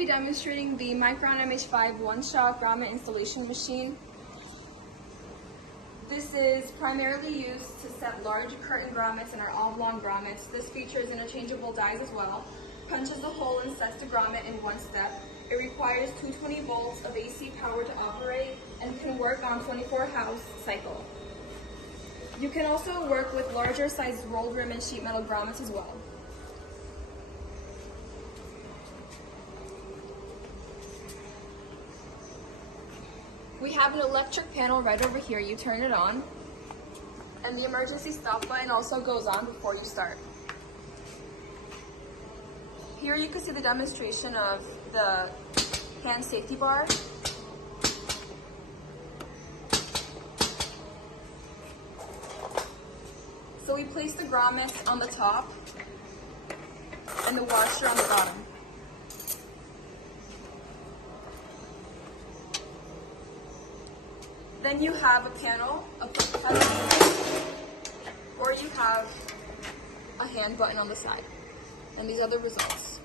be demonstrating the MICRON MH-5 one-shot grommet installation machine. This is primarily used to set large curtain grommets and our oblong grommets. This features interchangeable dies as well. Punches the hole and sets the grommet in one step. It requires 220 volts of AC power to operate and can work on 24-house cycle. You can also work with larger sized rolled rim and sheet metal grommets as well. We have an electric panel right over here. You turn it on, and the emergency stop button also goes on before you start. Here you can see the demonstration of the hand safety bar. So we place the grommets on the top and the washer on the bottom. Then you have a panel, a push button, or you have a hand button on the side. And these are the results.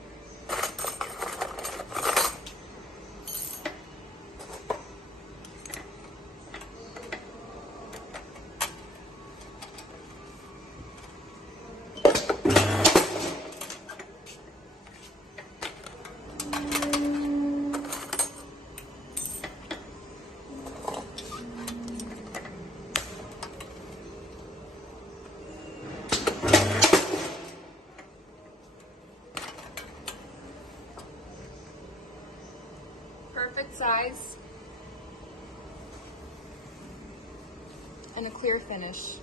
Perfect size and a clear finish.